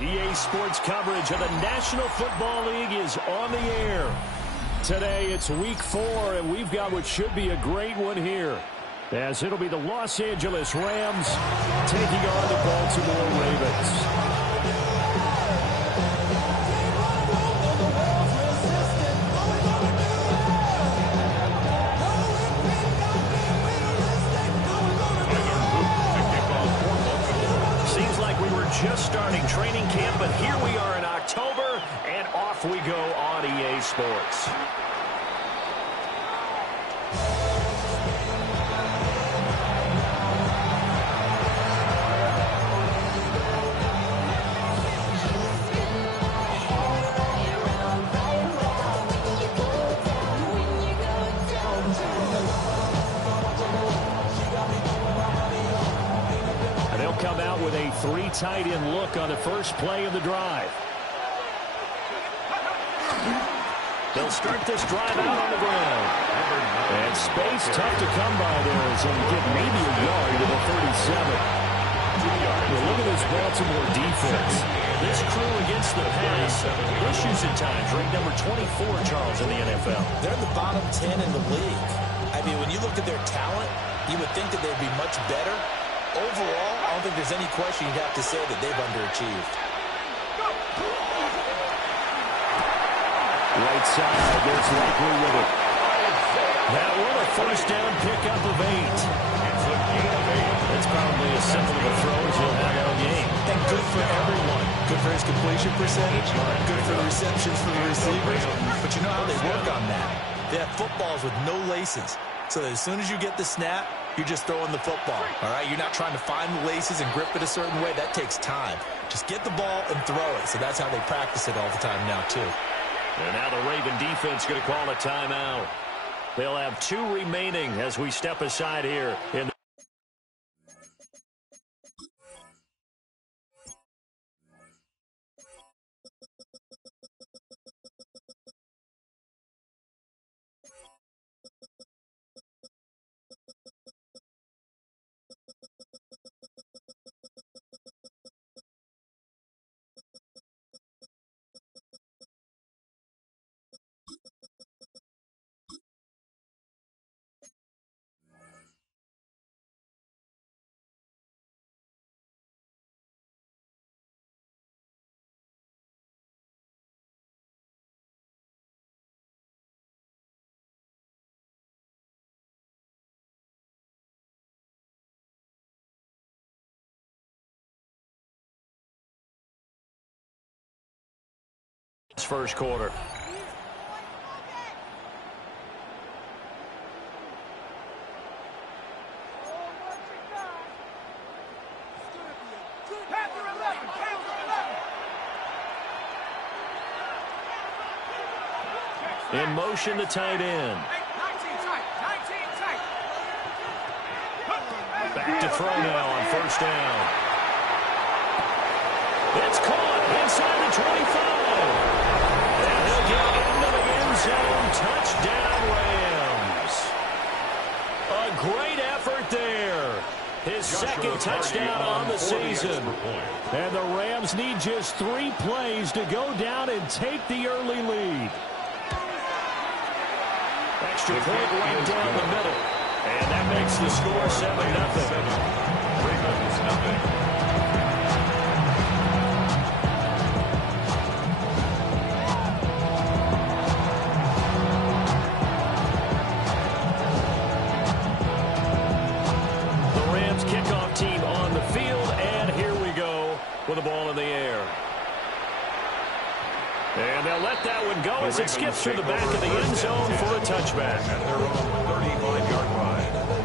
EA Sports coverage of the National Football League is on the air. Today it's week 4, and we've got what should be a great one here, as it'll be the Los Angeles Rams taking on the Baltimore Ravens. Just starting training camp, but here we are in October, and off we go on EA Sports. Come out with a 3 tight end look on the first play of the drive. They'll start this drive out on the ground. And space tough to come by there as they get maybe a yard to the 37. Well, look at this Baltimore defense. This crew against the pass, issues at times, ranked number 24, Charles, in the NFL. They're in the bottom 10 in the league. I mean, when you look at their talent, you would think that they'd be much better. Overall, I don't think there's any question you'd have to say that they've underachieved. Right side, gets likely with it. That one, a first down pickup of 8. That's probably as simple of a throw as he'll have all game. And good for everyone. Good for his completion percentage. Good for the receptions for the receivers. But you know how they work on that. They have footballs with no laces. So as soon as you get the snap, you're just throwing the football, all right? You're not trying to find the laces and grip it a certain way. That takes time. Just get the ball and throw it. So that's how they practice it all the time now, too. And now the Raven defense going to call a timeout. They'll have 2 remaining as we step aside here in the first quarter. In motion, the tight end. Back to throw now on first down. It's caught inside the 25. And he'll get into the end zone. Touchdown, Rams. A great effort there. His second touchdown on the season. And the Rams need just 3 plays to go down and take the early lead. Extra point right down the middle. And that makes the score 7-0. Ravens nothing. Kickoff team on the field, and here we go with the ball in the air. And they'll let that one go as it skips through the back of the end zone for a touchback. At their own 35-yard line.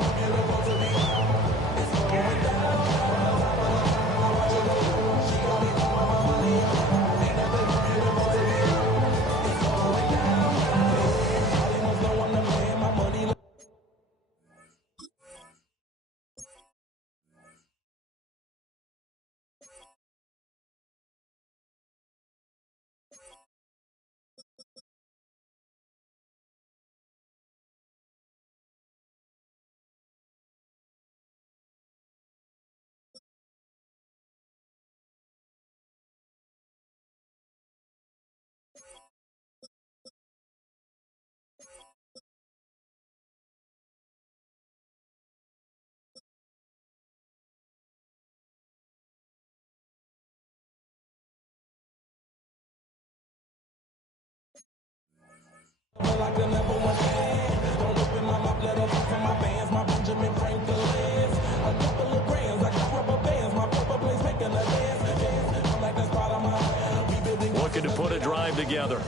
Looking to put a drive together.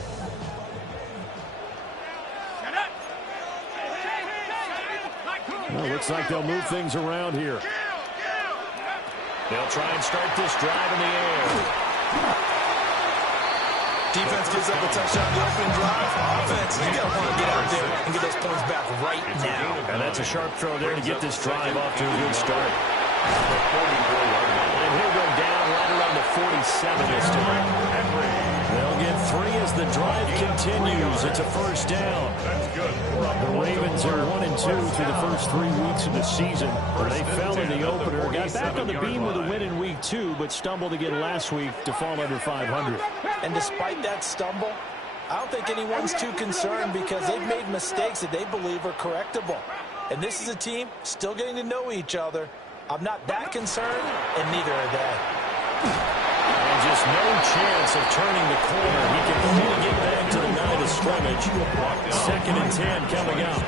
Well, looks like they'll move things around here. They'll try and start this drive in the air. Defense gives up a touchdown on the opening drive. Offense, you got to want to get out there and get those points back right now. And that's a sharp throw there to get this drive off to a good start. And he'll go down right around the 47 this time. They'll get 3 as the drive continues. It's a first down. The Ravens are 1-2 through the first 3 weeks of the season. They fell in the opener, got back on the beam with a win in week 2, but stumbled again last week to fall under 500. And despite that stumble, I don't think anyone's too concerned because they've made mistakes that they believe are correctable. And this is a team still getting to know each other. I'm not that concerned, and neither are they. And just no chance of turning the corner. He can only get back to the line of scrimmage. 2nd and 10 coming up.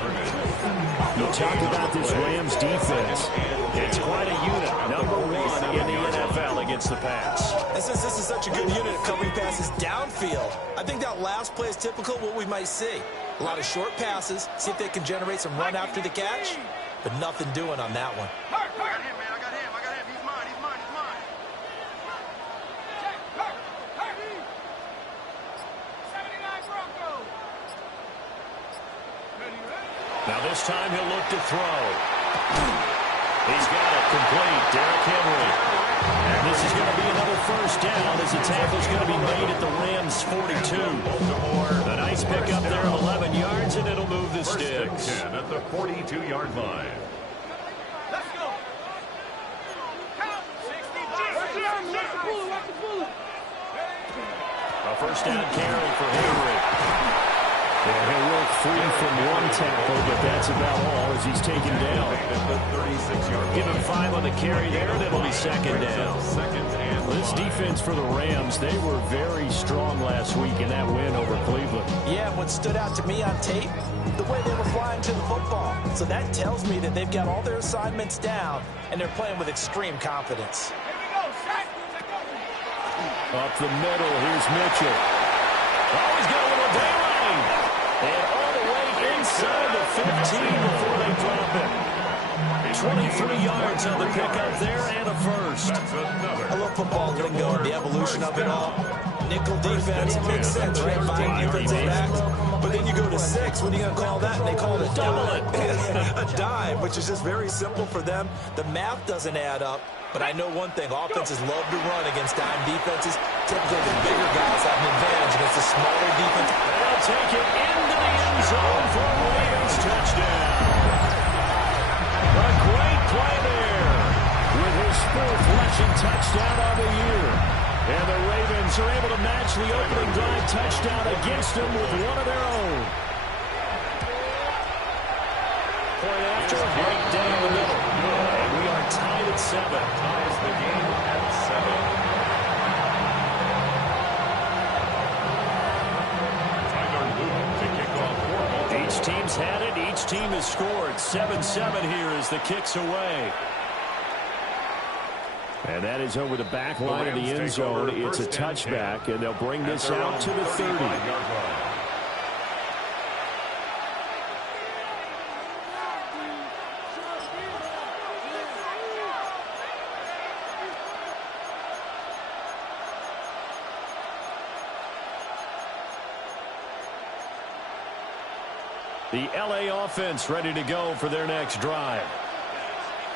You talk about this Rams defense. It's quite a unit. Number 1 in the NFL against the pass. And since this is such a good unit of covering passes downfield, I think that last play is typical of what we might see. A lot of short passes, see if they can generate some run after the catch, but nothing doing on that one. Now this time he'll look to throw. He's got it complete. Derrick Henry. And this is going to be another first down as the tackle's going to be made at the Rams' 42. A nice pickup there of 11 yards, and it'll move the sticks. 10 at the 42-yard line. Let's go. Count 60. A first down carry for Horry. Yeah, he'll work free from one tackle, but that's about all as he's taken down. Give him 5 on the carry there, and it'll be 2nd down. This defense for the Rams, they were very strong last week in that win over Cleveland. Yeah, what stood out to me on tape, the way they were flying to the football. So that tells me that they've got all their assignments down, and they're playing with extreme confidence. Up the middle, here's Mitchell. Oh, he's got a little daylight. And all the way inside the 15 before they drop it. 23 yards on the pickup there and a first. I love football lingo and the evolution of it all. Nickel defense, it makes sense, right? 5 defensive backs. But then you go to 6. What are you going to call that? And they call it a dime. A dime, which is just very simple for them. The math doesn't add up. But I know one thing, offenses love to run against dime defenses. Typically, the bigger guys have an advantage against the smaller defense. They'll take it into the end zone for a Ravens touchdown. A great play there with his 4th rushing touchdown of the year. And the Ravens are able to match the opening drive touchdown against them with one of their own. Point after, right down the middle. And we are tied at 7. Ties the game at 7. Each team's had it. Each team has scored. 7-7 here as the kick's away. And that is over the back line of the end zone. It's a touchback, and they'll bring this out to the 30. The LA offense ready to go for their next drive.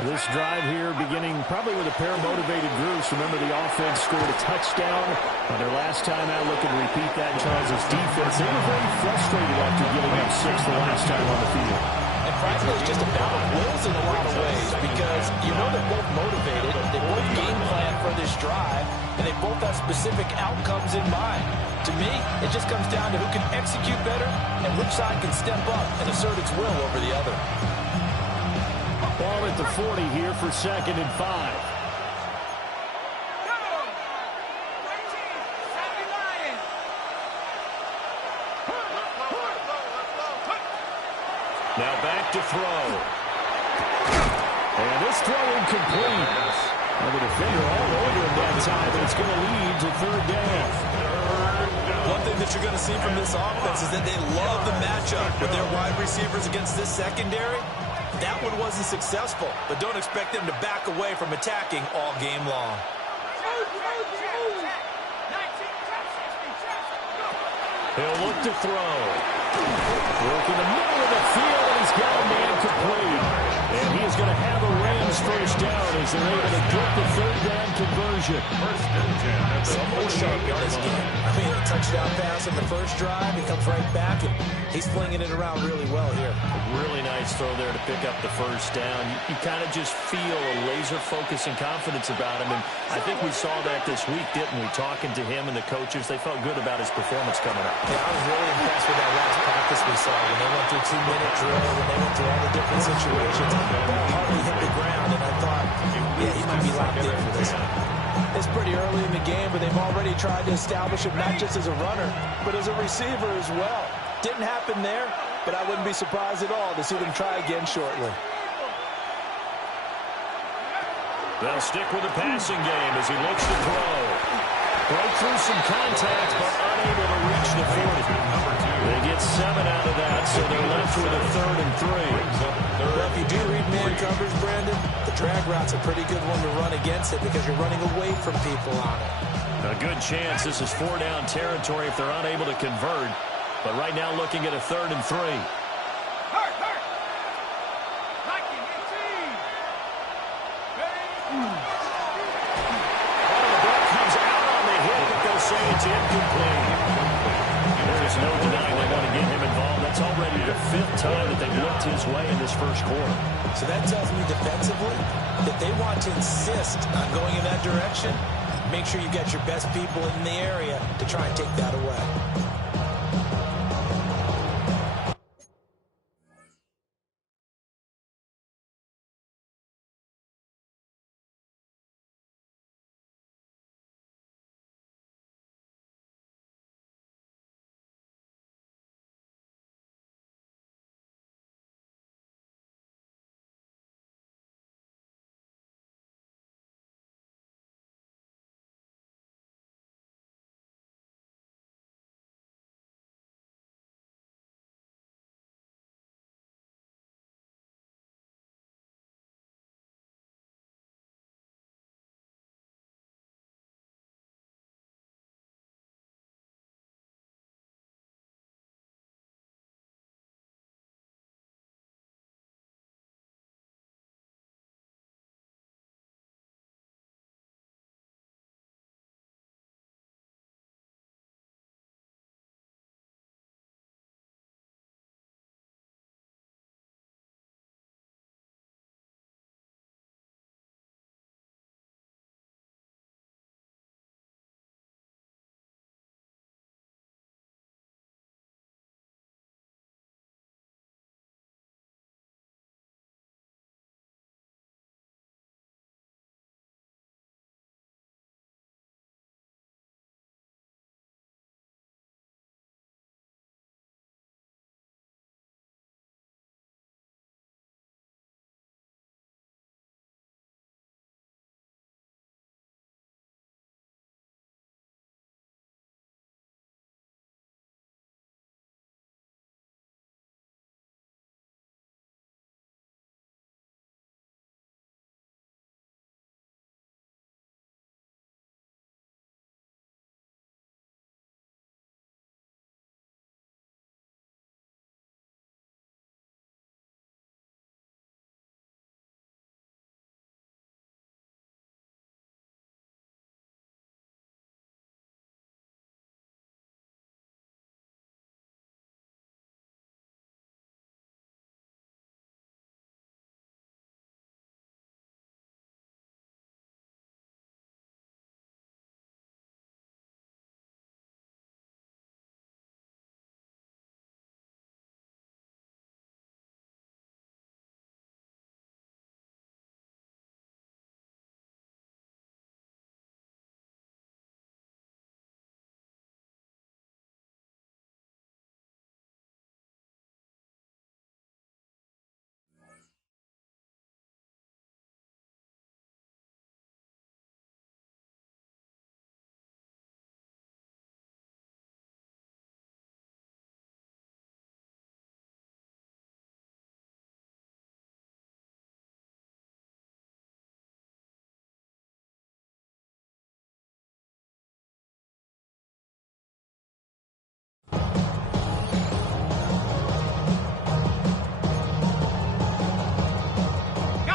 This drive here beginning probably with a pair of motivated groups. Remember, the offense scored a touchdown on their last time out. Looking to repeat that in Charles' defense. They were very frustrated after giving up 6 the last time on the field. And frankly, it's just a battle of wills in a lot of ways because you know they're both motivated. They both game plan for this drive, and they both have specific outcomes in mind. To me, it just comes down to who can execute better and which side can step up and assert its will over the other. Ball at the 40 here for 2nd and 5. Now back to throw. And this throw incomplete. And the defender all over him that time, and it's going to lead to third down. One thing that you're going to see from this offense is that they love the matchup with their wide receivers against this secondary. That one wasn't successful, but don't expect them to back away from attacking all game long. He'll look to throw. Work in the middle of the field, and he's got a man complete. And he is going to have a Rams first down as they're able to get the third down conversion. Some old sharp yards game. I mean, a touchdown pass on the first drive. He comes right back, and he's flinging it around really well here. Really nice throw there to pick up the first down. You kind of just feel a laser focus and confidence about him. And I think we saw that this week, didn't we? Talking to him and the coaches, they felt good about his performance coming up. Yeah, I was really impressed with that last practice we saw when they went through 2-minute drill, when they went through all the different situations. The ball hardly hit the ground, and I thought, yeah, he might be locked in for this one. It's pretty early in the game, but they've already tried to establish him not just as a runner, but as a receiver as well. Didn't happen there, but I wouldn't be surprised at all to see them try again shortly. They'll stick with the passing game as he looks to throw. Broke through some contact, but unable to reach the 40. They get 7 out of that, so they're left with a 3rd and 3. Well, if you do read man coverage, Brandon, the drag route's a pretty good one to run against it because you're running away from people on it. A good chance this is 4-down territory if they're unable to convert. But right now looking at a 3rd and 3. Say it's incomplete. There is no denying they want to get him involved. That's already the 5th time that they've looked his way in this first quarter. So that tells me defensively that they want to insist on going in that direction. Make sure you get your best people in the area to try and take that away.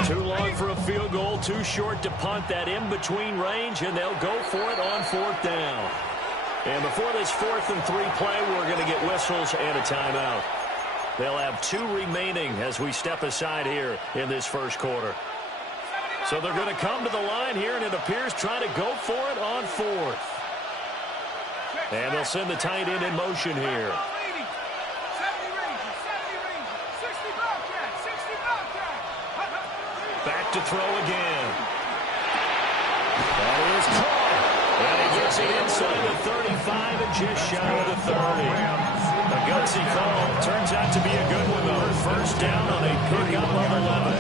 Too long for a field goal, too short to punt. That in-between range, and they'll go for it on 4th down. And before this 4th and 3 play, we're going to get whistles and a timeout. They'll have 2 remaining as we step aside here in this first quarter. So they're going to come to the line here, and it appears try to go for it on 4th. And they'll send the tight end in motion here. Back to throw again. That is caught. And he gets it inside the 35 and just shy of the 30. A gutsy call. Turns out to be a good one, though. First down on a pickup of 11.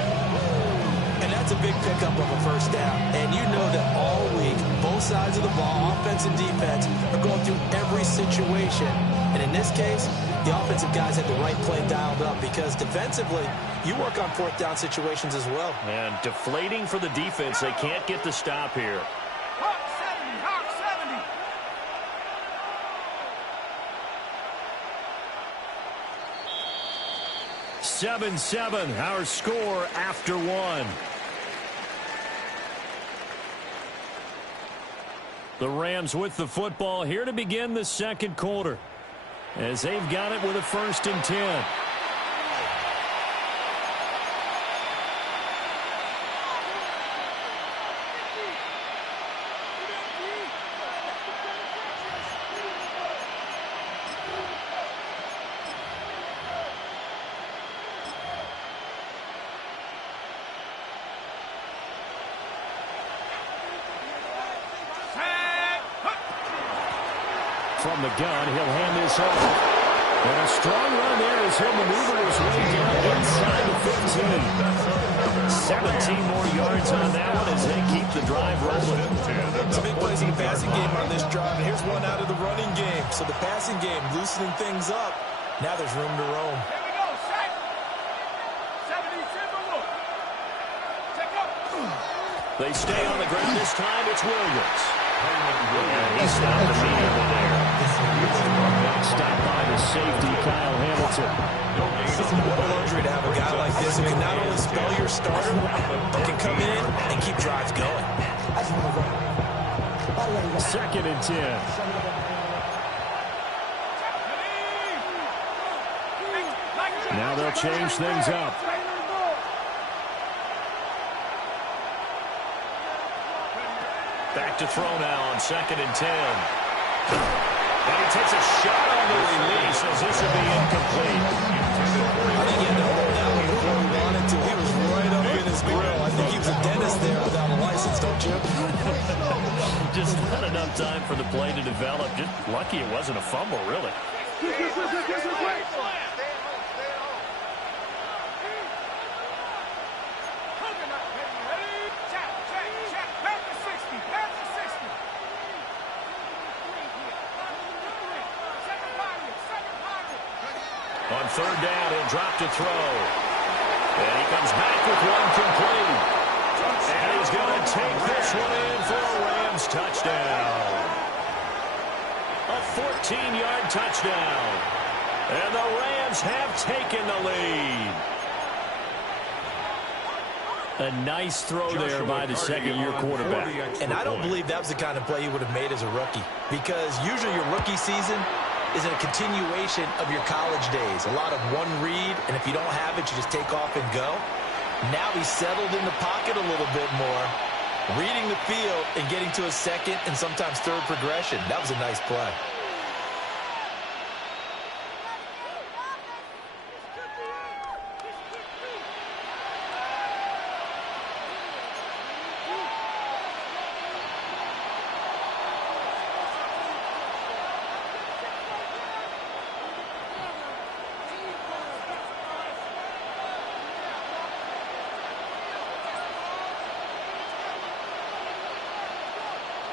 And that's a big pickup of a first down. And you know that all week, both sides of the ball, offense and defense, are going through every situation. And in this case, the offensive guys had the right play dialed up because defensively, you work on 4th down situations as well. And deflating for the defense. They can't get the stop here. Hawk 70, Hawk 70. 7-7, our score after 1. The Rams with the football here to begin the second quarter, as they've got it with a 1st and 10. From the gun, he'll hand this off. And a strong run there as he'll maneuver his way down inside the 15. 17 more yards on that one as they keep the drive rolling. Some big plays in the passing game on this drive, and here's one out of the running game. So the passing game loosening things up. Now there's room to roam. Here we go, sack. 70, Timberwolf. Take up. They stay on the ground this time. It's Williams. And he stopped immediately there. Stopped by the safety, Kyle Hamilton. What a luxury to have a guy like this who can not only spell your starter, but can come in and keep drives going. 2nd and 10. Now they'll change things up. Back to throw now on 2nd and 10. And he takes a shot on the release as this will be incomplete. I think he had to hold that one before he wanted to. He was right up in his grill. I think he was a dentist there without a license, don't you? Just not enough time for the play to develop. Just lucky it wasn't a fumble, really. On 3rd down, he'll drop to throw. And he comes back with one complete. And he's going to take this one in for a Rams touchdown. A 14-yard touchdown. And the Rams have taken the lead. A nice throw there by the second-year quarterback. And I don't believe that was the kind of play he would have made as a rookie. Because usually your rookie season is a continuation of your college days. A lot of one read, and if you don't have it, you just take off and go. Now he's settled in the pocket a little bit more, reading the field and getting to a second and sometimes third progression. That was a nice play.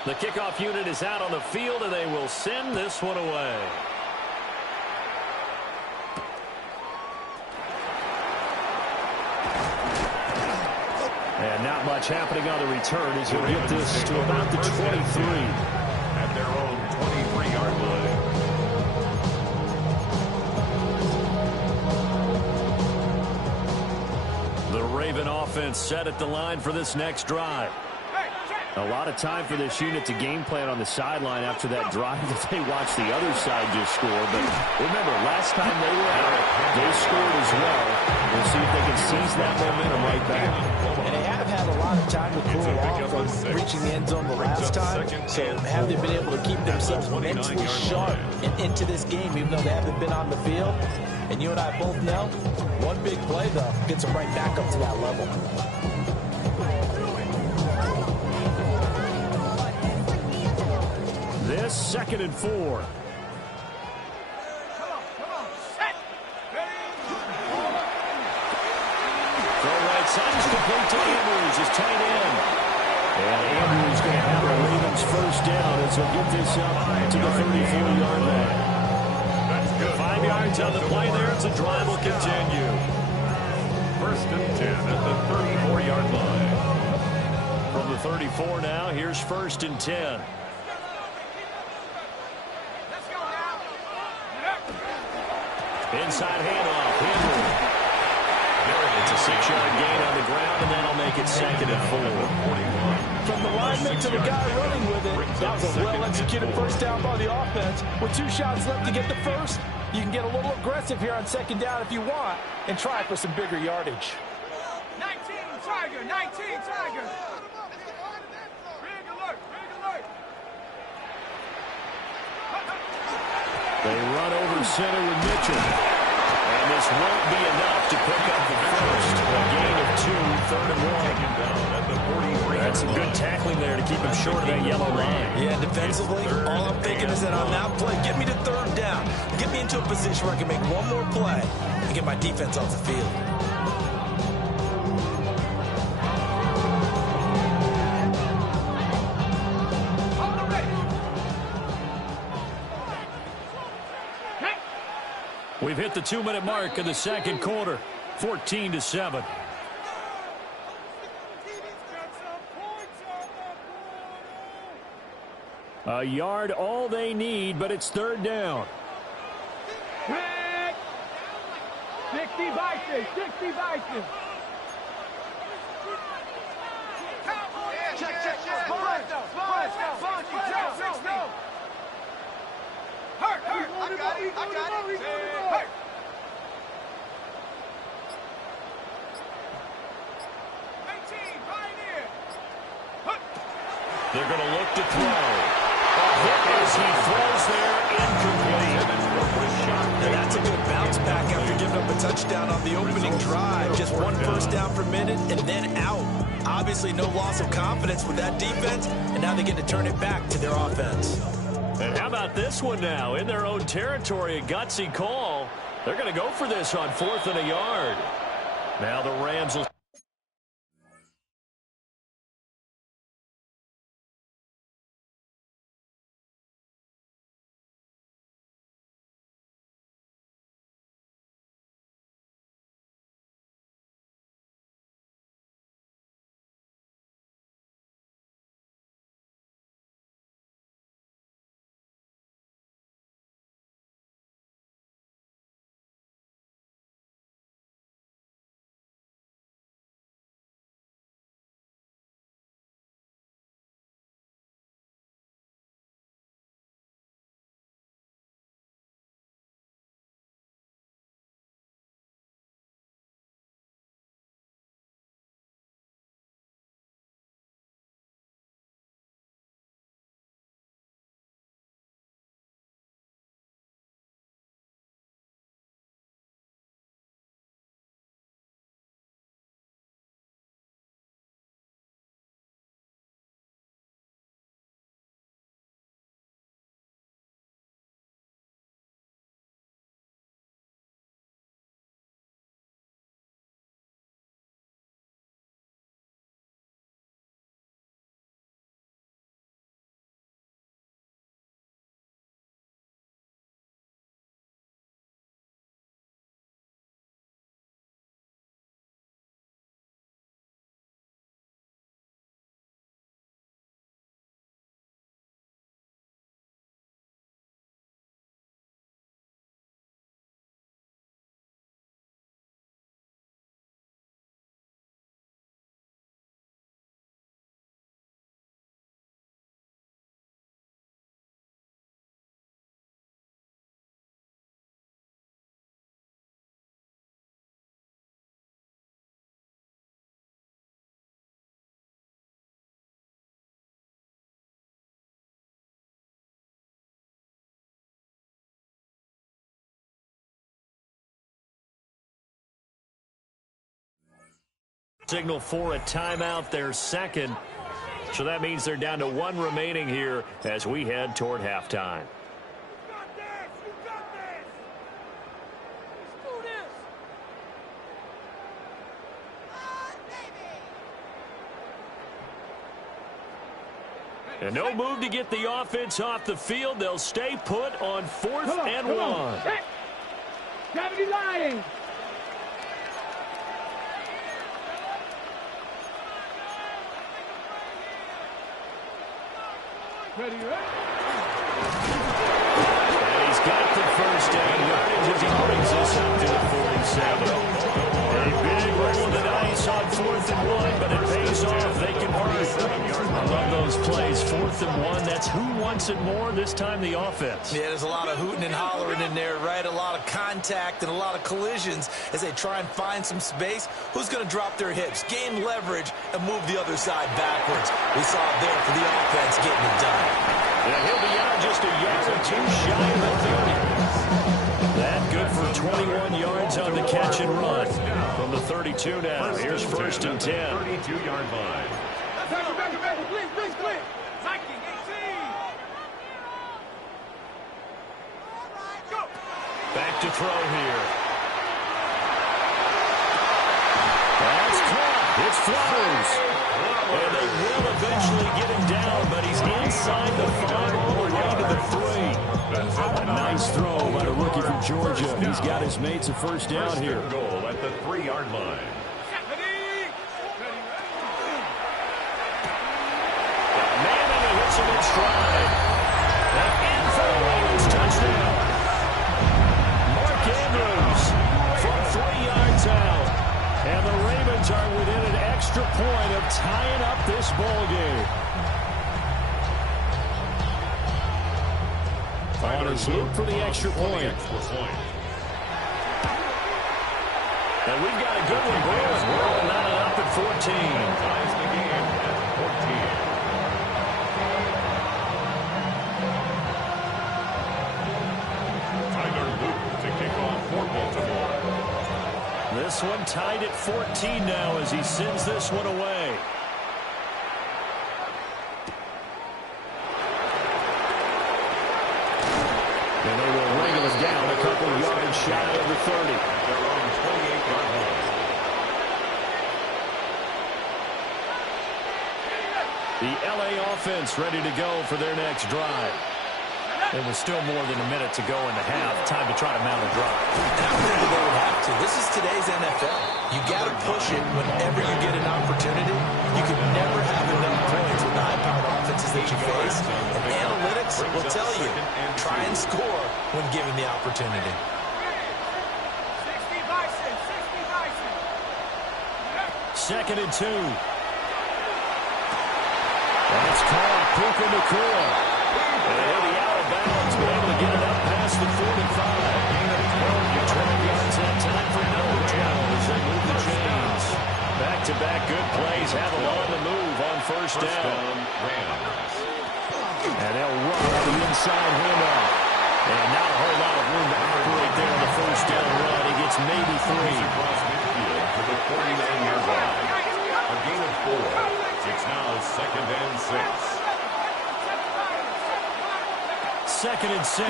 The kickoff unit is out on the field, and they will send this one away. And not much happening on the return as he'll get this to about the 23. At their own 23-yard line. The The Raven offense set at the line for this next drive. A lot of time for this unit to game plan on the sideline after that drive that they watched the other side just score. But remember, last time they were out, they scored as well. We'll see if they can seize that momentum right back. And they have had a lot of time to cool off from reaching the end zone the last time. So have they been able to keep themselves mentally sharp and into this game, even though they haven't been on the field? And you and I both know, one big play, though, gets them right back up to that level. This 2nd and 4. Come on, set. Throw right side is complete to Andrews, his tight end. And Andrews going to have the Ravens first down as they'll get this up to the 34-yard line. That's good. 5 yards on the play there as the drive will continue. 1st and 10 at the 34-yard line. From the 34 now, here's 1st and 10. Inside handoff, Henry. It's a 6-yard gain on the ground, and that'll make it 2nd and 4. From the lineman to the guy running with it, that was a well-executed first down by the offense. With 2 shots left to get the first, you can get a little aggressive here on 2nd down if you want and try for some bigger yardage. 19 Tiger, 19 Tiger. Big alert, big alert. They run over center with Mitchell. And this won't be enough to pick up the first. A gain of 2, 3rd and 1. That's some good tackling there to keep him short of that yellow line. Yeah, defensively, all I'm thinking is that on that play, get me to 3rd down. Get me into a position where I can make one more play and get my defense off the field. We've hit the 2-minute mark of the 2nd quarter. 14-7. A yard all they need, but it's 3rd down. 60 Vikings, 60 Vikings. Check. Hurt. I got it. Hurt. They're going to look to throw. As he throws there, incomplete. Now that's a good bounce back after giving up a touchdown on the opening drive. Just 1 first down per minute and then out. Obviously no loss of confidence with that defense, and now they get to turn it back to their offense. And how about this one now? In their own territory, a gutsy call. They're going to go for this on 4th and a yard. Now the Rams will signal for a timeout, their second. So that means they're down to one remaining here as we head toward halftime. And no move to get the offense off the field. They'll stay put on 4th and 1. Gravity line. Ready, right? And he's got the first down yardage as he brings this up to the 47. A big roll of the dice on 4th and 1, but it pays off. They convert. I love those plays. 4th and 1. That's who wants it more. This time the offense. Yeah, there's a lot of hooting and hollering in there, right? A lot of contact and a lot of collisions as they try and find some space. Who's going to drop their hips, gain leverage, and move the other side backwards? We saw it there for the offense getting it done. Yeah, he'll be out just a yard or two shy of the 30. That good for 21 yards on the catch and run. From the 32 now, here's 1st and 10. 32-yard line. Please, please. Viking 18. Go. Back to throw here. That's caught. It's Flowers. And they will eventually get him down, but he's inside the 5 all the way to the 3. A nice throw by the rookie from Georgia. He's got his mates a first down here. Goal at the 3-yard line. Hits him in stride. And for the Ravens, touchdown. Mark Andrews from 3 yards out. And the Ravens are within an extra point of tying up this ball game. On his loop for the extra point. And we've got a good one brewing. We're all knotted up at 14. Ties the game at 14. This one tied at 14 now as he sends this one away. And they will wrangle it down a couple of yards shy of the 30. They're on 28-yard line. The LA offense ready to go for their next drive. There was still more than a minute to go in the half. Time to try to mount a drive. And I'm thinking they would have to. This is today's NFL. You got to push it whenever you get an opportunity. You can never have enough points with the high-powered offenses that you face. And analytics will tell you, try and score when given the opportunity. 60 Bison. 2nd and 2. That's caught. Puka Nacua. And he'll be out of bounds, but able to get it up past the 45. 12 yards that time for number 12 as they move the chains. Back-to-back good plays have them on the move on 1st down. And they'll run on the inside handoff. And not a whole lot of room to operate there on the 1st down run. He gets maybe 3. Across midfield to the 49-yard line. A gain of 4. It's now 2nd and 6. 2nd and 6.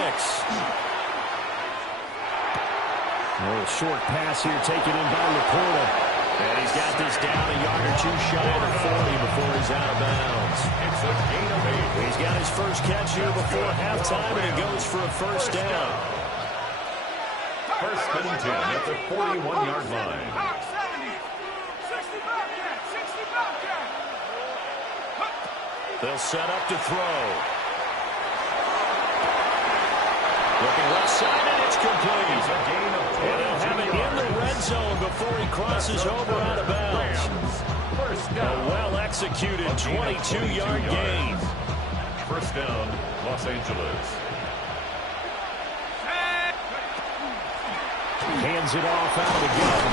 A little short pass here taken in by Laporta. And he's got this down a yard or two shy of the 40 before he's out of bounds. It's a gain of 8. He's got his first catch here before halftime, and he goes for a first down. 1st and 10 at the 41-yard line. 60 Bobcat. They'll set up to throw. Looking left side, and it's complete. It's a gain of 10. And they'll have it in the red zone before he crosses over out of bounds. First A down. well-executed 22-yard gain. First down, Los Angeles. Hands it off out again.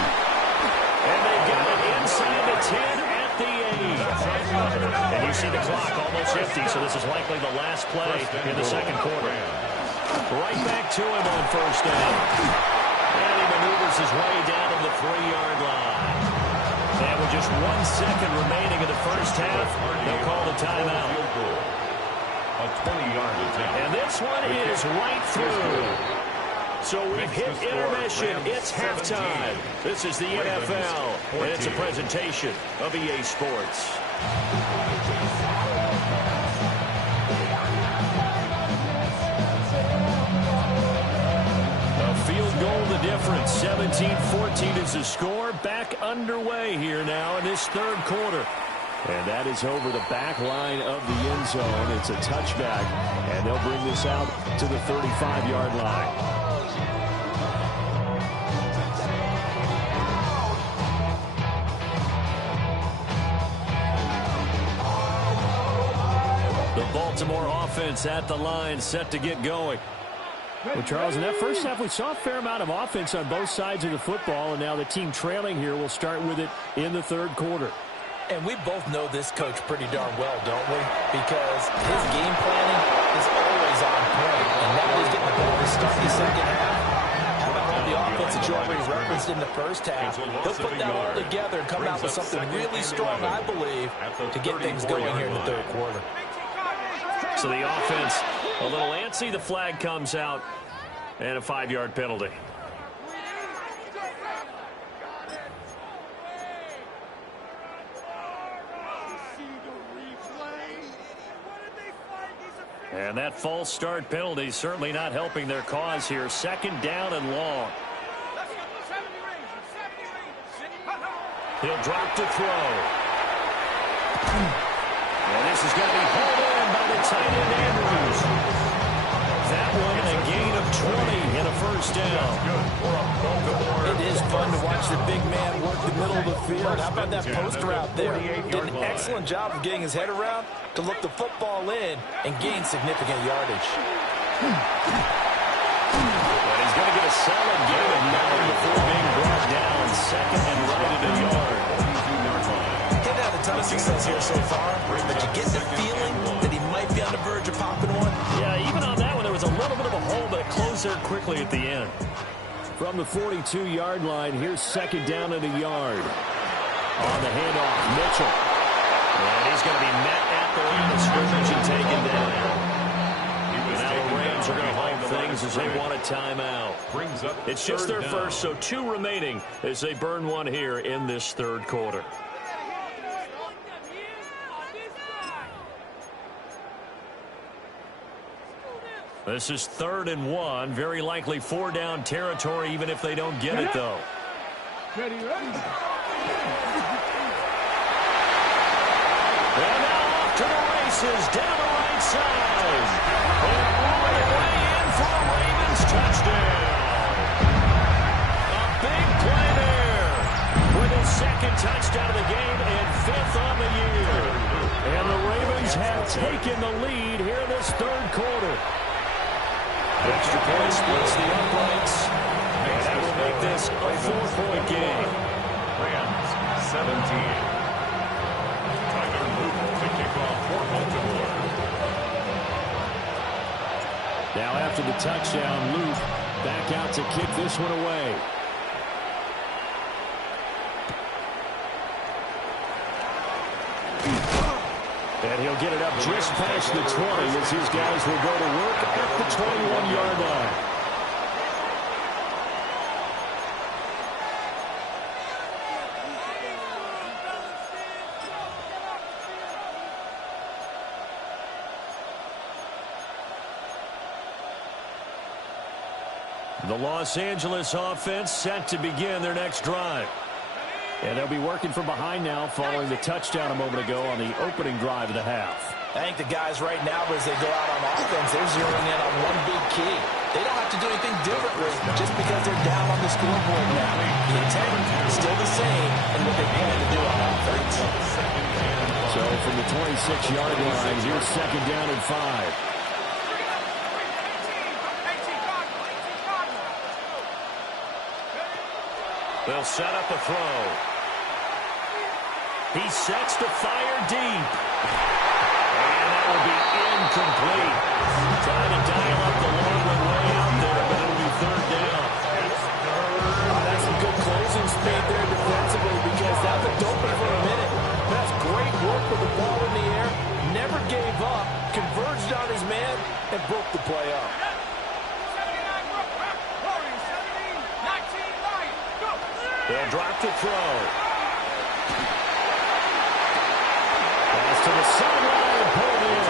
And they've got it inside the 10 at the 8. And you see the clock almost empty, so this is likely the last play in the second quarter. Right back to him on 1st down. And he maneuvers his way down to the 3-yard line. And we with just 1 second remaining in the first half, they'll call the timeout. A 20-yard attempt. And this one is right through. So we've hit intermission. It's halftime. This is the NFL, and it's a presentation of EA Sports. A field goal the difference. 17-14 is the score. Back underway here now in this third quarter. And that is over the back line of the end zone. It's a touchback, and they'll bring this out to the 35-yard line. Baltimore offense at the line, set to get going. Well, Charles, in that first half, we saw a fair amount of offense on both sides of the football, and now the team trailing here will start with it in the third quarter. And we both know this coach pretty darn well, don't we? Because his game planning is always on point, and now he's getting the ball to start the second half. How about all the offense that you already referenced in the first half? He'll put that all together and come out with something really strong, I believe, to get things going here in the third quarter. So the offense a little antsy. The flag comes out and a 5-yard penalty. And that false start penalty certainly not helping their cause here. Second down and long. He'll drop to throw. And this is going to be hauled in by the tight end Andrews. That one a gain of 20 and a first down. It is fun to watch the big man work the middle of the field. How about that post route there? Did an excellent job of getting his head around to look the football in and gain significant yardage. And he's going to get a solid gain of 9 before being brought down. Second and right at a yard. A ton of success here so far, but you get the feeling that he might be on the verge of popping one. Yeah, even on that one, there was a little bit of a hole, but it closed there quickly at the end. From the 42-yard line, here's second down and a yard. On the handoff, Mitchell. And he's going to be met at the line of scrimmage and taken down. Now the Rams are going to hold things as they want a timeout. It's just their first, so 2 remaining as they burn one here in this third quarter. This is 3rd and 1. Very likely 4-down territory, even if they don't get it, though. Ready. And now off to the races, down the right side. And all the way in for a Ravens touchdown. A big play there with his second touchdown of the game and 5th on the year. And the Ravens have taken the lead here in this third quarter. Extra point splits the uprights, and that will make this a 4-point game. Rams 17. Tyler Luke to kick off for Baltimore. Now after the touchdown, Luke back out to kick this one away. And he'll get it up just past the 20 as his guys will go to work at the 21-yard line. The Los Angeles offense set to begin their next drive. And they'll be working from behind now following the touchdown a moment ago on the opening drive of the half. I think the guys right now, as they go out on offense, they're zeroing in on one big key. They don't have to do anything differently just because they're down on the scoreboard now. The intent is still the same in what they plan to do on offense. So from the 26-yard line, here's second down and 5. They'll set up a throw. He sets to fire deep. And that will be incomplete. Trying to dial up the long one way out there, but it'll be third down. That's some good closing speed there defensively because that's a dope for and broke the play up. 79 Horry, 17, 19 Lion. Go. They'll drop the throw. Pass to the sideline and pulled in.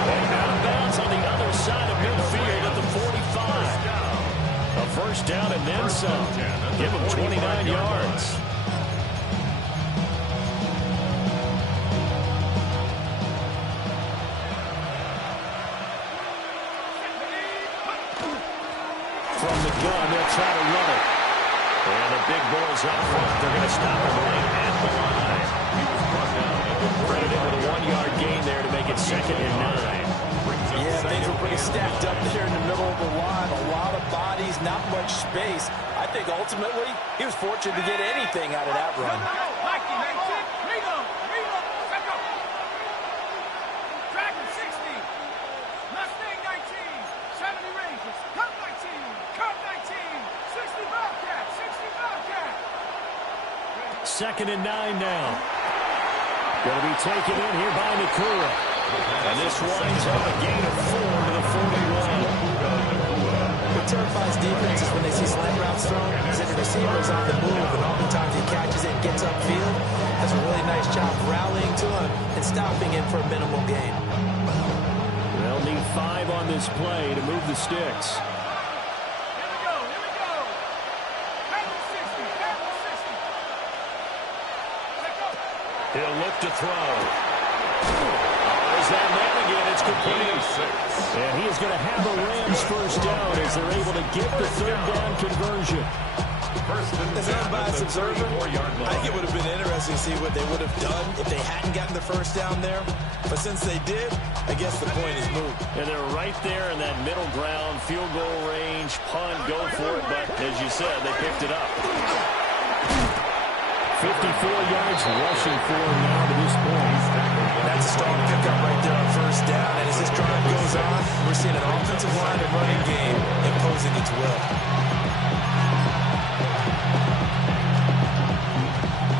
And out of bounds on the other side of midfield at the 45. A first down and then some. Give them 29 yards. From the gun, they'll try to run it. And the big boys up front. They're going to stop him right at the line. Credited with a 1-yard gain there to make it 2nd and 9. Yeah, things were pretty stacked up there in the middle of the line. A lot of bodies, not much space. I think ultimately he was fortunate to get anything out of that run. Mikey, 19. Read them. Set go. Dragon, 60. Mustang, 19. 70 Rangers. Cub, 19. Cub, 19. 60 Bobcat. 60 Bobcat. 2nd and 9 now. Going to be taken in here by Nakura. And this winds up a gain of 4 to the 41. What terrifies defenses when they see slant routes thrown is that the receiver is on the move, and oftentimes he catches it and gets upfield. Does a really nice job rallying to him and stopping him for a minimal gain. They'll need 5 on this play to move the sticks. Here we go. Dragon, 60. Dragon, 60. Let go. He'll look to throw. Is that man again? It's complete. And he is going to have a Rams first down as they're able to get the 3rd down conversion. As an unbiased observer, I think it would have been interesting to see what they would have done if they hadn't gotten the first down there. But since they did, I guess the point is moot. And they're right there in that middle ground, field goal range, punt, go for it. But as you said, they picked it up. 54 yards rushing for him now to this point. That's a strong pickup right there on first down. And as this drive goes on, we're seeing an offensive line and running game imposing its will.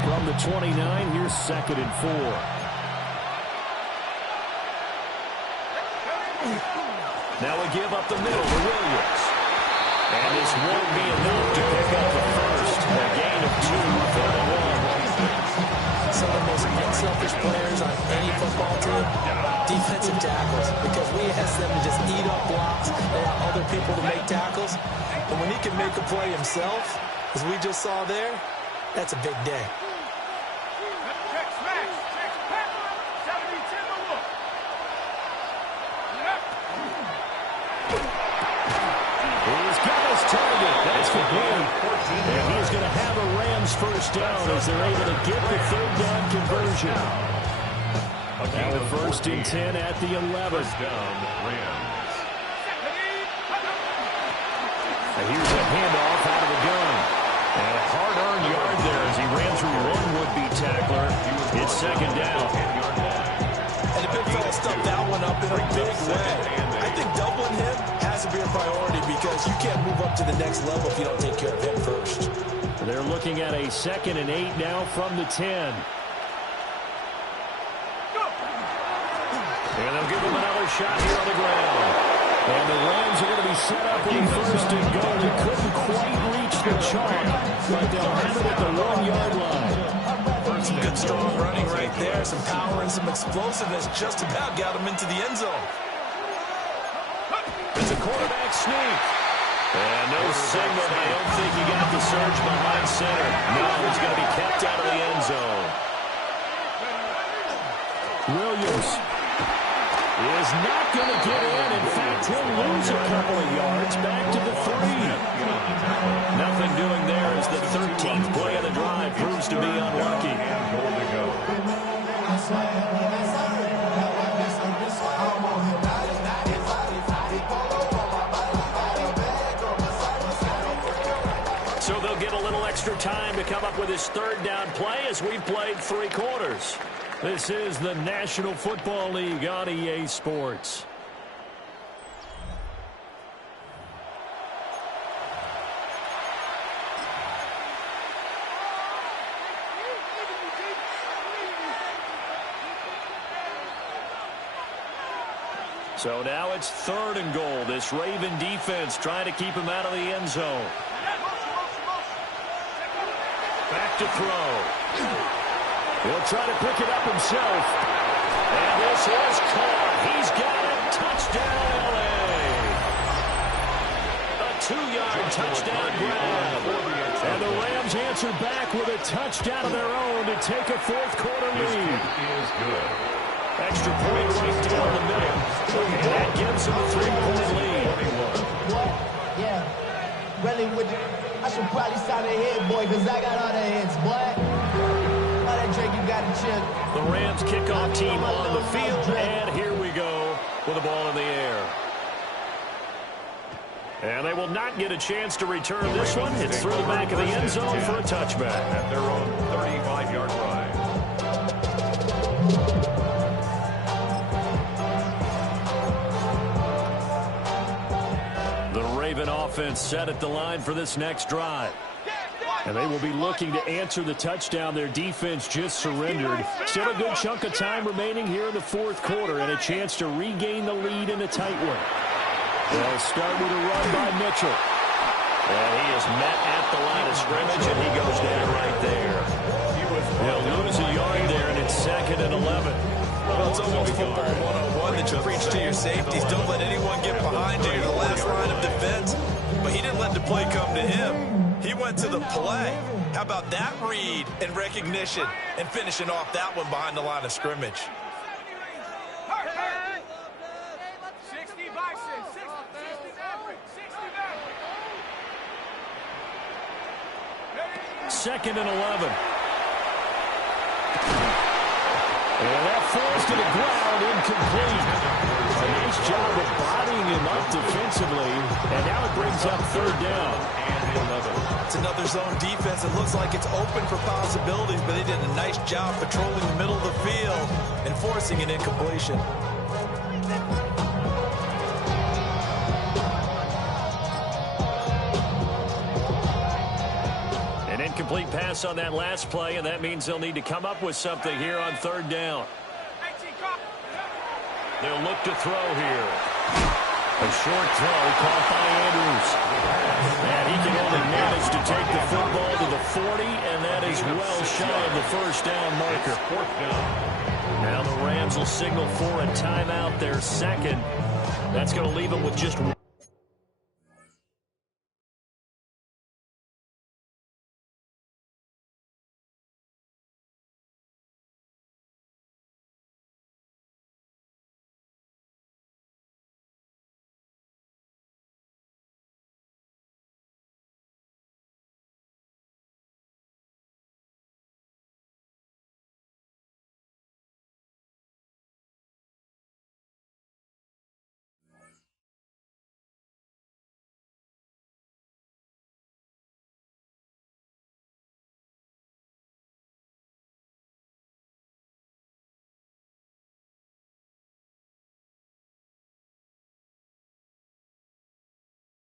From the 29, here's 2nd and 4. Now we give up the middle to Williams. And this won't be enough to pick up the first. A gain of 2 for the 1. Some of the most unselfish players on any football team, defensive tackles, because we ask them to just eat up blocks. They have other people to make tackles. And when he can make a play himself, as we just saw there, that's a big day. Check, smash. Check, pat. 70 Timberwolf. He's got his target. That's complete. And he's going to have a Rams first down as they're able to get the 3rd down conversion. Now a 1st and 10 at the 11. Here's a handoff out of the gun. And a hard-earned yard there as he ran through one would-be tackler. It's 2nd down. And the big fella stuffed that one up in a big way. I think doubling him has to be a priority because you can't move up to the next level if you don't take care of him first. They're looking at a 2nd and 8 now from the 10. And they'll give him another shot here on the ground. And the Rams are going to be set up in 1st and goal. They couldn't quite reach the chalk, but they'll have it at the 1-yard line. Some good strong running right there. Some power and some explosiveness just about got him into the end zone. It's a quarterback sneak. And no signal. I don't think he got the surge behind center. No, he's going to be kept out of the end zone. Williams is not going to get in. In fact, he'll lose a couple of yards back to the 3. Nothing doing there as the 13th play of the drive proves to be unlucky. So they'll get a little extra time to come up with his 3rd down play as we've played 3 quarters. This is the National Football League on EA Sports. So now it's 3rd and goal. This Raven defense trying to keep him out of the end zone. Back to throw. He'll try to pick it up himself. And this is caught. He's got it. Touchdown, L.A. A 2-yard touchdown grab. And the Rams answer back with a touchdown of their own to take a 4th-quarter lead. Is good. Extra point right down the middle. That gives them a 3-point lead. Yeah. Really, I should probably sign a hit, boy, because I got all the hits, boy. All that Drake, you got to chill. The Rams kickoff team on the field, and here we go with the ball in the air. And they will not get a chance to return this one. It's through the back of the end zone for a touchback. At their own 35-yard line. The Raven offense set at the line for this next drive. And they will be looking to answer the touchdown their defense just surrendered. Still a good chunk of time remaining here in the 4th quarter and a chance to regain the lead in a tight one. They'll start with a run by Mitchell. And he is met at the line of scrimmage, and he goes down right there. They'll lose a yard there, and it's 2nd and 11. Well, it's almost football 101 that you preach to your safeties. Don't let anyone get behind you. You're the last line of defense. But he didn't let the play come to him. He went to the play. How about that read and recognition and finishing off that one behind the line of scrimmage? 60 by 6, 60 back, 60 back. 2nd and 11. And that falls to the ground, incomplete. A nice job of bodying him up defensively. And now it brings up 3rd down. It's another zone defense. It looks like it's open for possibilities, but they did a nice job patrolling the middle of the field and forcing an incompletion. An incomplete pass on that last play, and that means they'll need to come up with something here on 3rd down. They'll look to throw here. A short throw caught by Andrews. And he can only manage to take the football to the 40, and that is well shy of the 1st down marker. Now the Rams will signal for a timeout, their 2nd. That's going to leave them with just one.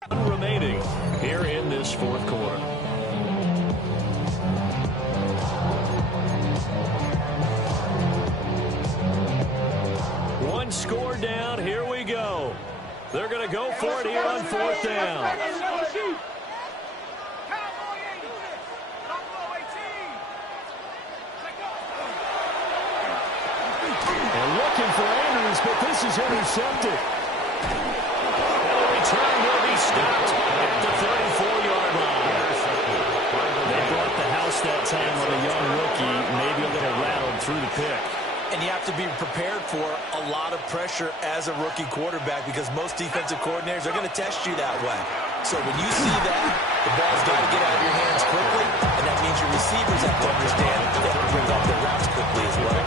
Remaining here in this 4th quarter. One score down. Here we go. They're going to go for it here on 4th down. And looking for Andrews, but this is intercepted. Return will be stopped at the 34-yard line. They brought the house that time on a young rookie, maybe a little rattled through the pick. And you have to be prepared for a lot of pressure as a rookie quarterback because most defensive coordinators are going to test you that way. So when you see that, the ball's got to get out of your hands quickly, and that means your receivers have to understand they have to bring up their routes quickly as well.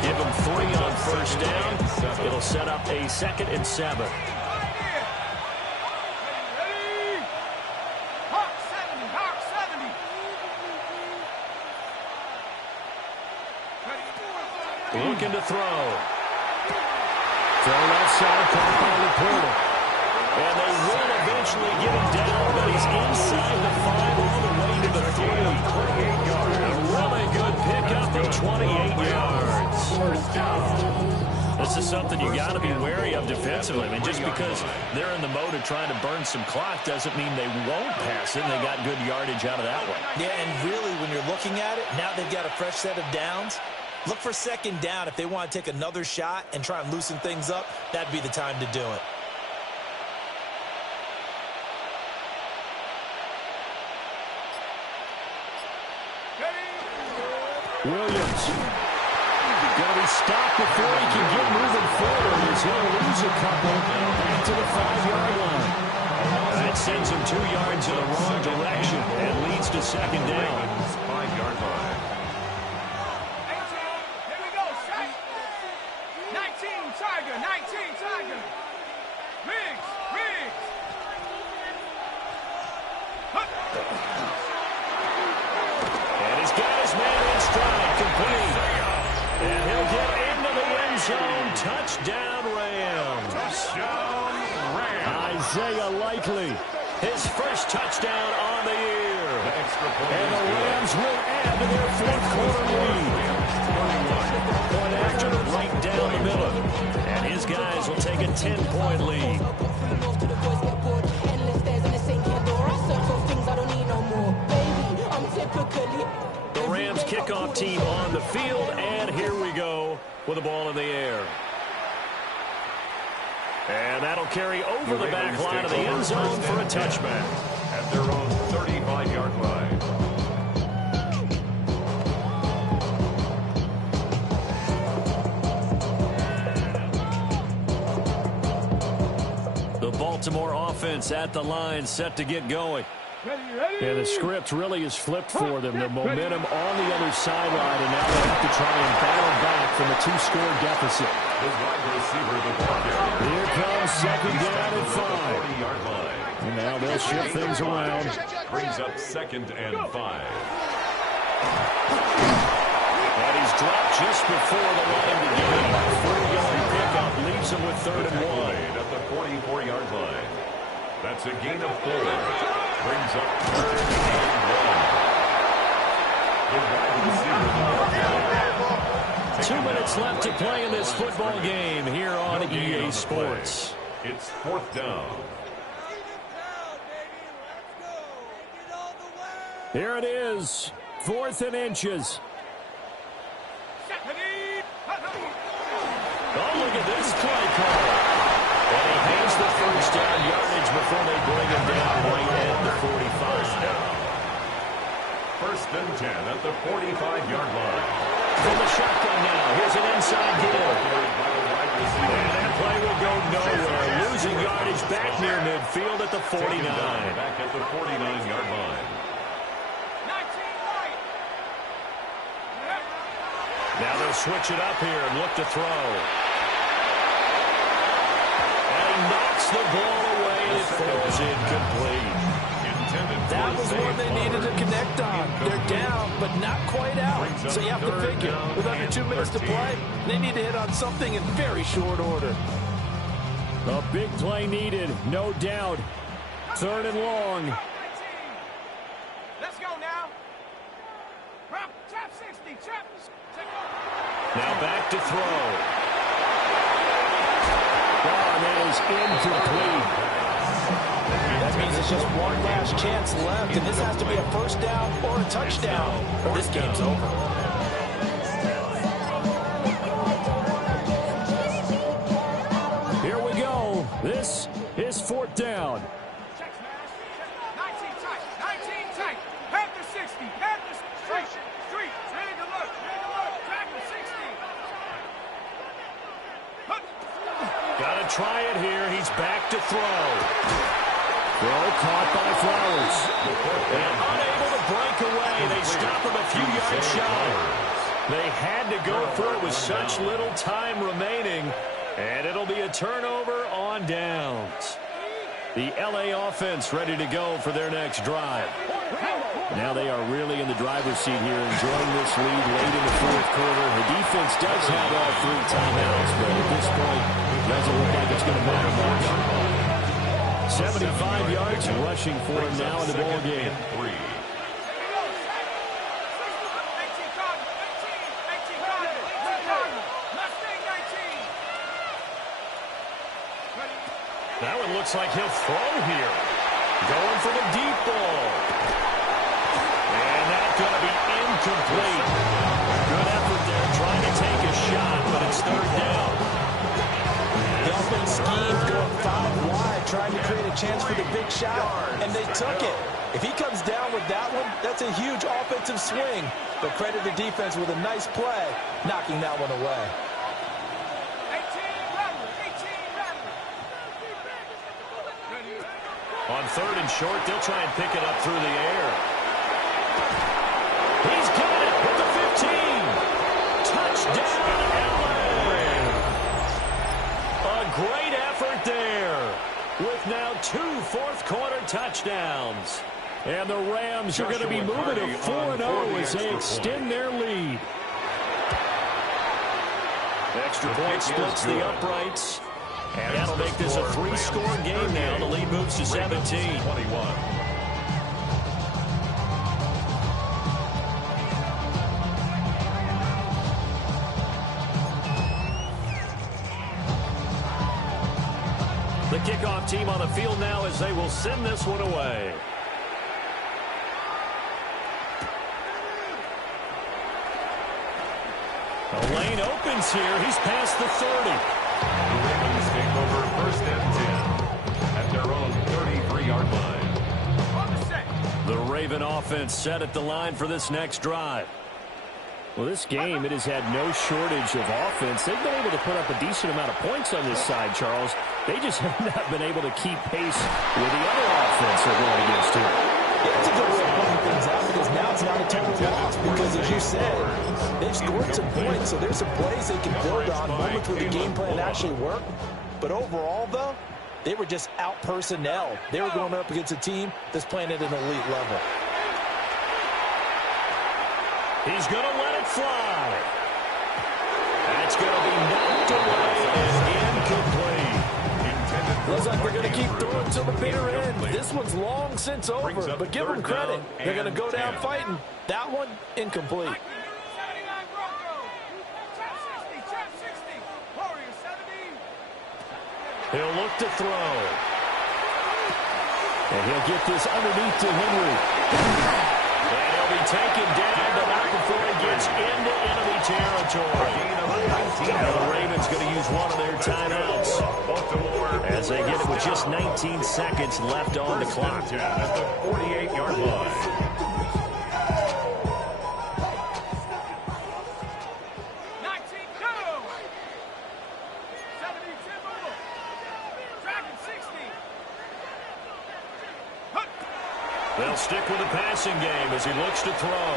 Give them 3 on 1st down. It'll set up a 2nd and 7. Looking to throw. Thrown outside, caught by the Porter. And they will eventually get him down, but he's inside the 5 all the way to the 3. A really good pickup of 28 yards. The this is something you got to be wary of defensively. I mean, just because they're in the mode of trying to burn some clock doesn't mean they won't pass it. They got good yardage out of that one. Yeah, and really, when you're looking at it, now they've got a fresh set of downs. Look for second down. If they want to take another shot and try and loosen things up, that'd be the time to do it. Williams going to be stopped before he can get moving forward as he'll lose a couple back to the 5-yard line. That sends him 2 yards in the wrong direction and leads to second down. 5-yard line. 18, here we go, shot. 19, Tiger, 19, Tiger. Riggs. And he's got his man in stride, complete. And he'll get into the end zone. Touchdown, Rams. Isaiah Likely, His first touchdown on the year. and the Rams will add to their fourth-quarter lead. Point after, right down the middle. And his guys will take a 10-point lead. The Rams kickoff team on the field, and here we go with the ball in the air. And that'll carry over the back line of the end zone for a touchback. At their own 35-yard line. The Baltimore offense at the line, set to get going. And the script really is flipped for them. The momentum on the other sideline, and now they have to try and battle back from a 2-score deficit. The wide receiver, the ball carrier. Here comes second down and 5. 40-yard line. And now they'll shift things around. Brings up 2nd and 5. And he's dropped just before the line to gain. 4-yard pickup leaves him with 3rd and 1. At the 44-yard line. That's a gain of 4. Brings up 3rd and 1. The wide receiver, the ball carrier. 2 minutes left to play in this football game here on EA Sports. It's 4th down. Here it is, 4th and inches. Oh, look at this play call. And he has the first down yardage before they bring him down right at the 45. 1st and 10 at the 45-yard line. From the shotgun now, here's an inside give. And that play will go nowhere. Losing yardage back near midfield at the 49. Back at the 49-yard line. Now they'll switch it up here and look to throw. And he knocks the ball away. It falls incomplete. That was one they needed to connect on. They're down, but not quite out. So you have to figure, with under 2 minutes to play, they need to hit on something in very short order. A big play needed, no doubt. 3rd and long. Let's go now. Chop 60, chop. Now back to throw. Ball is incomplete. That means it's just one last chance left, and this has to be a 1st down or a touchdown, or this game's over. Here we go. This is 4th down. Check smash. 19 tight. 19 tight. Head to 60. Head to street. Street. Ready to look. Ready to look. Track to 60. Got to try it here. He's back to throw. Throw caught by Flowers. And unable to break away. They stop him a few yards shy. They had to go for it with such little time remaining. And it'll be a turnover on downs. The LA offense ready to go for their next drive. Now they are really in the driver's seat here, enjoying this lead late in the 4th quarter. The defense does have all 3 timeouts, but at this point, it doesn't look like it's going to matter much. 75 yards rushing for him now in the ball game. 3. That one looks like he'll throw here. Going for the deep ball. And that's going to be incomplete. Good effort there trying to take a shot, but it's third down. The offense schemed going 5 wide, trying to create a chance for the big shot, and they took it. If he comes down with that one, that's a huge offensive swing. But credit the defense with a nice play, knocking that one away. 18, rattle, 18, rattle. On third and short, they'll try and pick it up through the air. He's got it with the 15. Touchdown, LA. A great effort there with now 2 fourth-quarter touchdowns. And the Rams are going to be moving to 4-0 as they extend their lead. Extra point splits the uprights. And that'll make this a 3-score game now. The lead moves to 17. The kickoff team on the field now as they will send this one away. The lane opens here. He's past the 30. The Ravens take over first and 10 at their own 33-yard line. On the set. The Raven offense set at the line for this next drive. Well, this game, it has had no shortage of offense. They've been able to put up a decent amount of points on this side, Charles. They just have not been able to keep pace with the other offense they're going against here. It's a good way of putting things out because now it's not a total loss because, as you said, they've scored some points, so there's some plays they can build on, moments where the game plan actually worked. But overall, though, they were just out-personnel. They were going up against a team that's playing at an elite level. He's going to let it fly. That's going to be knocked away and incomplete. Looks like they're going to keep throwing till the bitter end. This one's long since over, but give them credit. They're going to go down fighting. That one, incomplete. 79 Broncos. Trap 60. Horry 70. He'll look to throw. And he'll get this underneath to Henry. And he'll be taken down, but not before he gets into enemy territory. And the Ravens going to use one of their timeouts as they get it with just 19 seconds left on the clock. At the 48-yard line. 19, go. 70, Timber. Dragon 60. They'll stick with the passing game as he looks to throw.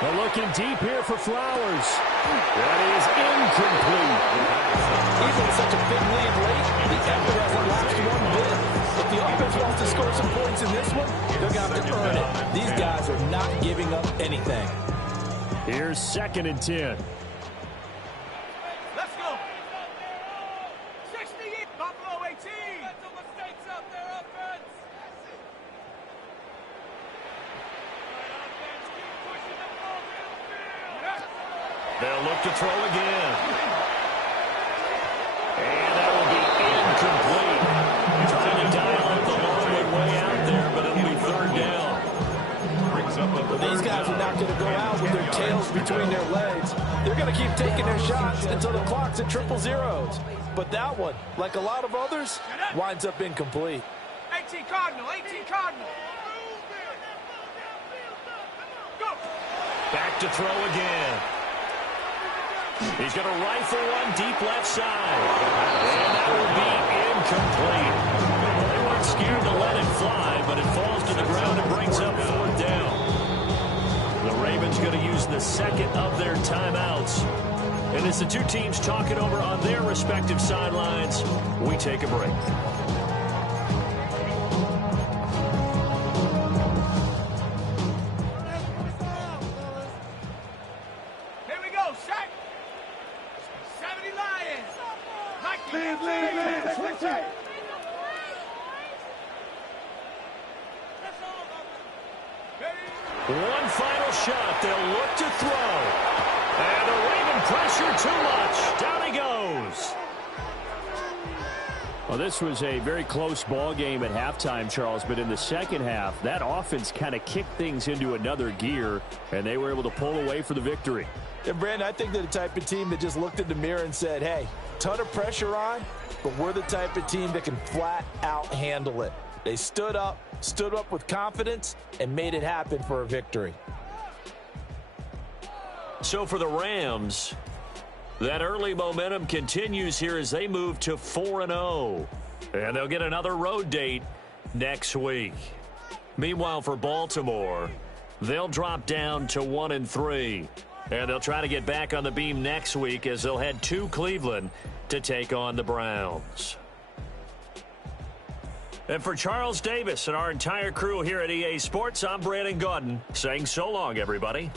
They're looking deep here for Flowers. That is incomplete. Even with such a big lead late, the effort hasn't lapsed one bit. If the offense wants to score some points in this one, they're going to have to earn it. These guys are not giving up anything. Here's 2nd and 10. Let's go. 60, Buffalo 18. Mental mistakes out there, offense. Keep pushing the ball downfield. They'll look to throw again. And that will be incomplete. Trying to dial up the long way out there, but it'll be third down. Well, these guys are not going to go out with their tails between their legs. They're going to keep taking their shots until the clock's at 000. But that one, like a lot of others, winds up incomplete. 18 Cardinal, 18 Cardinal. Go. Back to throw again. He's going to rifle one deep left side. And that will be incomplete. They weren't scared to let it fly, but it falls to the ground and brings up fourth down. The Ravens going to use the second of their timeouts. And as the two teams talk it over on their respective sidelines, we take a break. Here we go, Shaq. 70 Lions. Lead. Switch it. One final shot. They'll look to throw. And the Raven pressure too much. Down he goes. Well, this was a very close ball game at halftime, Charles, but in the second half, that offense kind of kicked things into another gear, and they were able to pull away for the victory. And, Brandon, I think they're the type of team that just looked in the mirror and said, hey, ton of pressure on, but we're the type of team that can flat out handle it. They stood up with confidence, and made it happen for a victory. So for the Rams, that early momentum continues here as they move to 4-0. And they'll get another road date next week. Meanwhile, for Baltimore, they'll drop down to 1-3. And they'll try to get back on the beam next week as they'll head to Cleveland to take on the Browns. And for Charles Davis and our entire crew here at EA Sports, I'm Brandon Gaudin saying so long, everybody.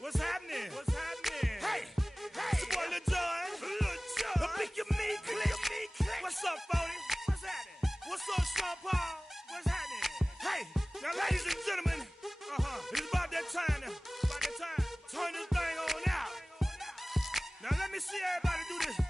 What's happening? What's happening? Hey, hey, it's your boy Lil Jon. Lil Jon. Pick your meat, click. What's up, Phony? What's happening? What's up, Sean Paul? What's happening? Hey, now, ladies and gentlemen, it's about that time now. About that time. Turn this thing on out. Now, let me see everybody do this.